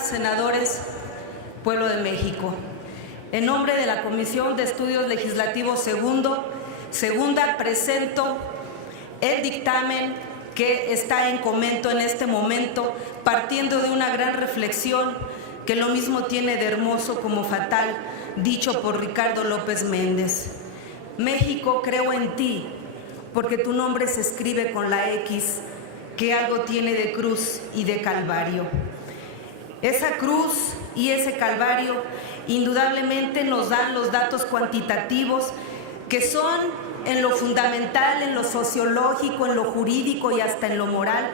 Senadores, pueblo de México, en nombre de la Comisión de Estudios Legislativos segunda, presento el dictamen que está en comento en este momento, partiendo de una gran reflexión que lo mismo tiene de hermoso como fatal, dicho por Ricardo López Méndez. México, creo en ti, porque tu nombre se escribe con la X, que algo tiene de cruz y de calvario. Esa cruz y ese calvario indudablemente nos dan los datos cuantitativos que son en lo fundamental, en lo sociológico, en lo jurídico y hasta en lo moral,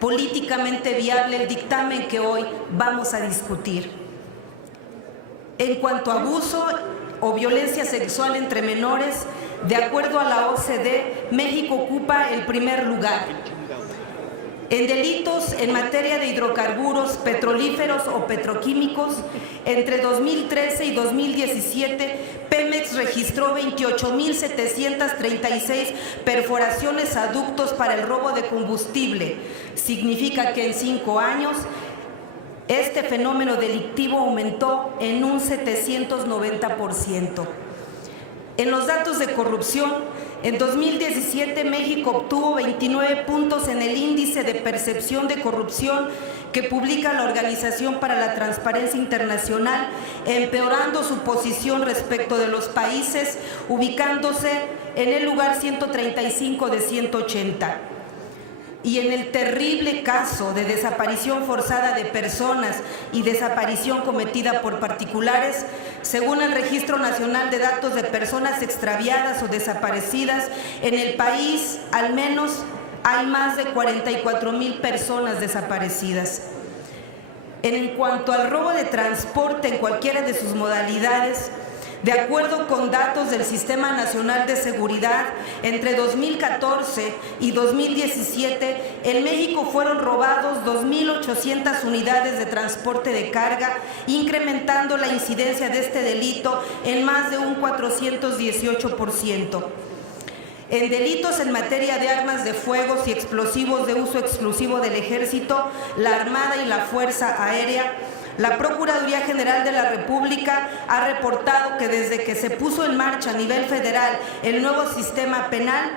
políticamente viable el dictamen que hoy vamos a discutir. En cuanto a abuso o violencia sexual entre menores, de acuerdo a la OCDE, México ocupa el primer lugar. En delitos en materia de hidrocarburos, petrolíferos o petroquímicos, entre 2013 y 2017, Pemex registró 28,736 perforaciones a ductos para el robo de combustible. Significa que en 5 años este fenómeno delictivo aumentó en un 790%. En los datos de corrupción, en 2017 México obtuvo 29 puntos en el índice de percepción de corrupción que publica la Organización para la Transparencia Internacional, empeorando su posición respecto de los países, ubicándose en el lugar 135 de 180. Y en el terrible caso de desaparición forzada de personas y desaparición cometida por particulares, según el Registro Nacional de Datos de Personas Extraviadas o Desaparecidas, en el país al menos hay más de 44,000 personas desaparecidas. En cuanto al robo de transporte en cualquiera de sus modalidades, de acuerdo con datos del Sistema Nacional de Seguridad, entre 2014 y 2017, en México fueron robados 2,800 unidades de transporte de carga, incrementando la incidencia de este delito en más de un 418%. En delitos en materia de armas de fuego y explosivos de uso exclusivo del Ejército, la Armada y la Fuerza Aérea, la Procuraduría General de la República ha reportado que desde que se puso en marcha a nivel federal el nuevo sistema penal,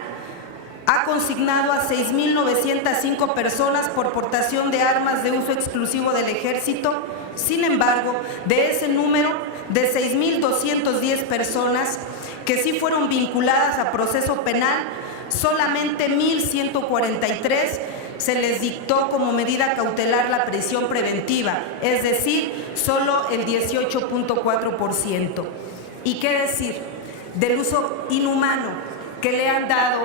ha consignado a 6,905 personas por portación de armas de uso exclusivo del Ejército. Sin embargo, de ese número de 6,210 personas que sí fueron vinculadas a proceso penal, solamente 1,143 se les dictó como medida cautelar la prisión preventiva, es decir, solo el 18,4%. ¿Y qué decir del uso inhumano que le han dado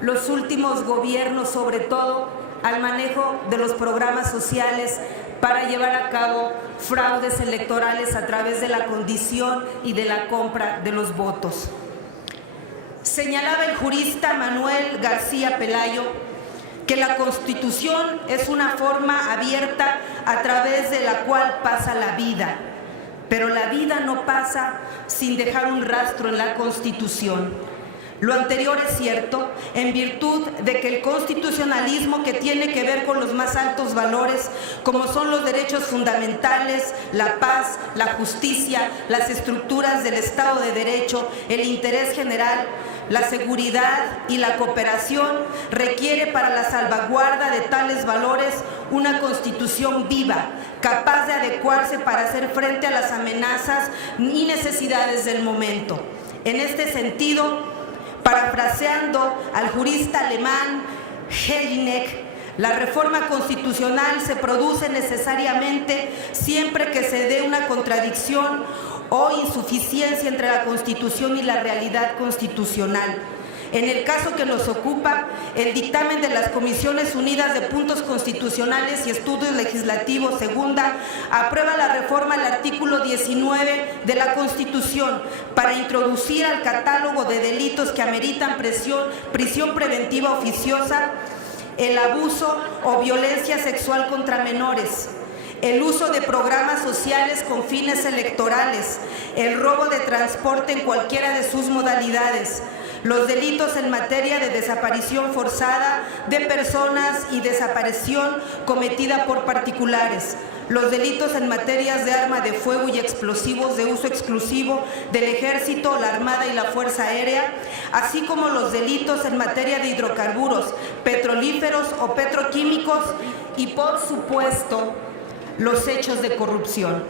los últimos gobiernos, sobre todo al manejo de los programas sociales para llevar a cabo fraudes electorales a través de la condición y de la compra de los votos? Señalaba el jurista Manuel García Pelayo que la Constitución es una forma abierta a través de la cual pasa la vida, pero la vida no pasa sin dejar un rastro en la Constitución. Lo anterior es cierto en virtud de que el constitucionalismo, que tiene que ver con los más altos valores, como son los derechos fundamentales, la paz, la justicia, las estructuras del Estado de Derecho, el interés general, la seguridad y la cooperación, requiere para la salvaguarda de tales valores una Constitución viva, capaz de adecuarse para hacer frente a las amenazas y necesidades del momento. En este sentido, parafraseando al jurista alemán Jelinek, la reforma constitucional se produce necesariamente siempre que se dé una contradicción o insuficiencia entre la Constitución y la realidad constitucional. En el caso que nos ocupa, el dictamen de las Comisiones Unidas de Puntos Constitucionales y Estudios Legislativos segunda aprueba la reforma al artículo 19 de la Constitución para introducir al catálogo de delitos que ameritan prisión preventiva oficiosa el abuso o violencia sexual contra menores, el uso de programas sociales con fines electorales, el robo de transporte en cualquiera de sus modalidades, los delitos en materia de desaparición forzada de personas y desaparición cometida por particulares, los delitos en materias de arma de fuego y explosivos de uso exclusivo del Ejército, la Armada y la Fuerza Aérea, así como los delitos en materia de hidrocarburos, petrolíferos o petroquímicos y, por supuesto, los hechos de corrupción.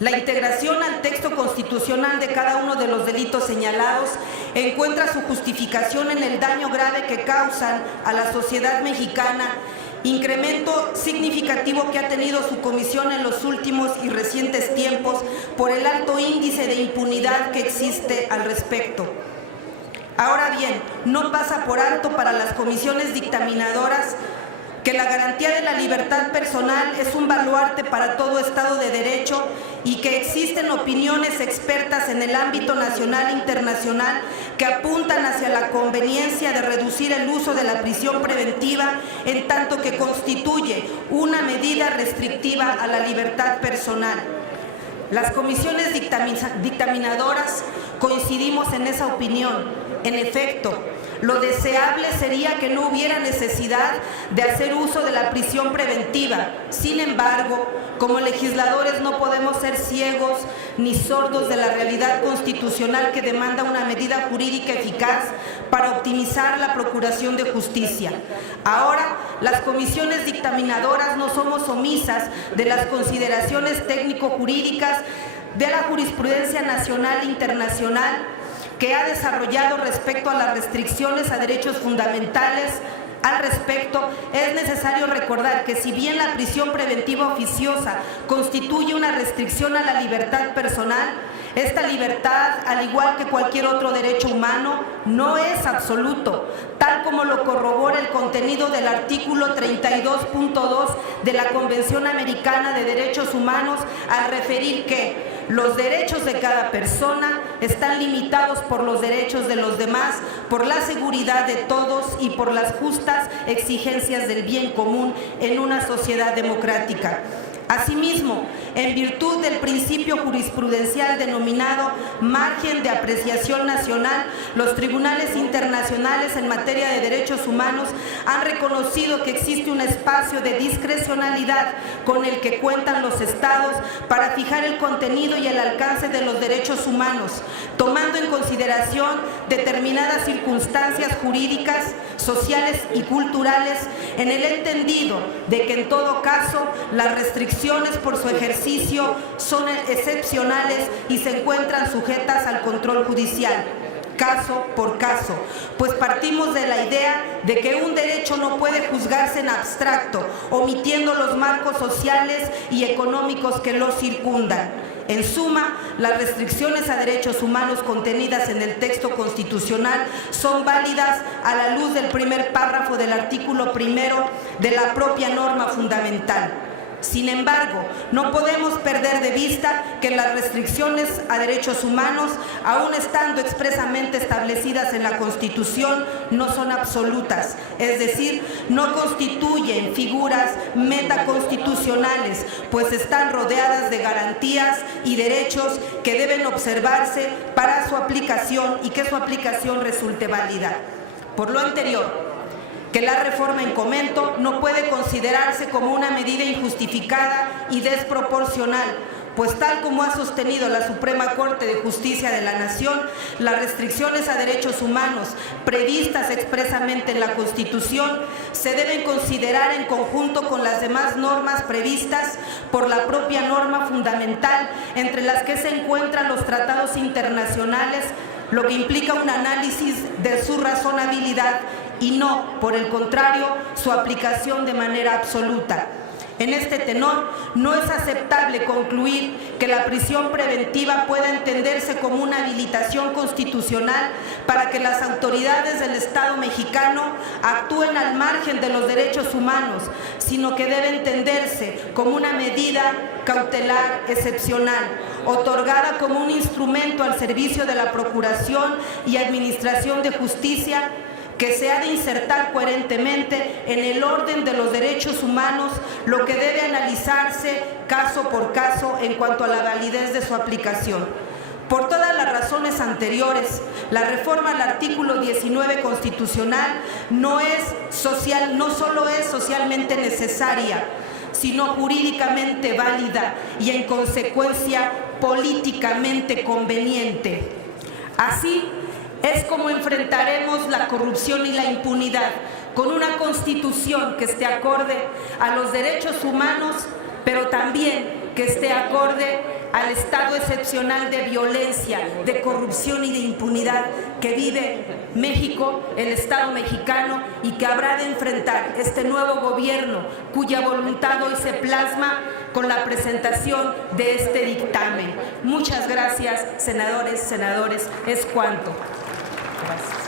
La integración al texto constitucional de cada uno de los delitos señalados encuentra su justificación en el daño grave que causan a la sociedad mexicana, incremento significativo que ha tenido su comisión en los últimos y recientes tiempos por el alto índice de impunidad que existe al respecto. Ahora bien, no pasa por alto para las comisiones dictaminadoras que la garantía de la libertad personal es un baluarte para todo Estado de Derecho y que existen opiniones expertas en el ámbito nacional e internacional que apuntan hacia la conveniencia de reducir el uso de la prisión preventiva en tanto que constituye una medida restrictiva a la libertad personal. Las comisiones dictaminadoras coincidimos en esa opinión. En efecto, lo deseable sería que no hubiera necesidad de hacer uso de la prisión preventiva. Sin embargo, como legisladores no podemos ser ciegos ni sordos de la realidad constitucional que demanda una medida jurídica eficaz para optimizar la procuración de justicia. Ahora, las comisiones dictaminadoras no somos omisas de las consideraciones técnico-jurídicas de la jurisprudencia nacional e internacional que ha desarrollado respecto a las restricciones a derechos fundamentales. Al respecto, es necesario recordar que si bien la prisión preventiva oficiosa constituye una restricción a la libertad personal, esta libertad, al igual que cualquier otro derecho humano, no es absoluto, tal como lo corrobora el contenido del artículo 32.2 de la Convención Americana de Derechos Humanos al referir que los derechos de cada persona están limitados por los derechos de los demás, por la seguridad de todos y por las justas exigencias del bien común en una sociedad democrática. Asimismo, en virtud del principio jurisprudencial denominado margen de apreciación nacional, los tribunales internacionales en materia de derechos humanos han reconocido que existe un espacio de discrecionalidad con el que cuentan los estados para fijar el contenido y el alcance de los derechos humanos, tomando en consideración determinadas circunstancias jurídicas, sociales y culturales, en el entendido de que en todo caso las restricciones por su ejercicio son excepcionales y se encuentran sujetas al control judicial, caso por caso, pues partimos de la idea de que un derecho no puede juzgarse en abstracto, omitiendo los marcos sociales y económicos que lo circundan. En suma, las restricciones a derechos humanos contenidas en el texto constitucional son válidas a la luz del primer párrafo del artículo primero de la propia norma fundamental. Sin embargo, no podemos perder de vista que las restricciones a derechos humanos, aun estando expresamente establecidas en la Constitución, no son absolutas, es decir, no constituyen figuras metaconstitucionales, pues están rodeadas de garantías y derechos que deben observarse para su aplicación y que su aplicación resulte válida. Por lo anterior, que la reforma en comento no puede considerarse como una medida injustificada y desproporcional, pues tal como ha sostenido la Suprema Corte de Justicia de la Nación, las restricciones a derechos humanos previstas expresamente en la Constitución se deben considerar en conjunto con las demás normas previstas por la propia norma fundamental, entre las que se encuentran los tratados internacionales, lo que implica un análisis de su razonabilidad y no, por el contrario, su aplicación de manera absoluta. En este tenor, no es aceptable concluir que la prisión preventiva pueda entenderse como una habilitación constitucional para que las autoridades del Estado mexicano actúen al margen de los derechos humanos, sino que debe entenderse como una medida cautelar excepcional, otorgada como un instrumento al servicio de la Procuración y Administración de Justicia, que se ha de insertar coherentemente en el orden de los derechos humanos, lo que debe analizarse caso por caso en cuanto a la validez de su aplicación. Por todas las razones anteriores, la reforma al artículo 19 constitucional no solo es socialmente necesaria, sino jurídicamente válida y en consecuencia políticamente conveniente. Así es como enfrentaremos la corrupción y la impunidad, con una Constitución que esté acorde a los derechos humanos, pero también que esté acorde al estado excepcional de violencia, de corrupción y de impunidad que vive México, el Estado mexicano, y que habrá de enfrentar este nuevo gobierno, cuya voluntad hoy se plasma con la presentación de este dictamen. Muchas gracias, senadores, es cuanto. Gracias.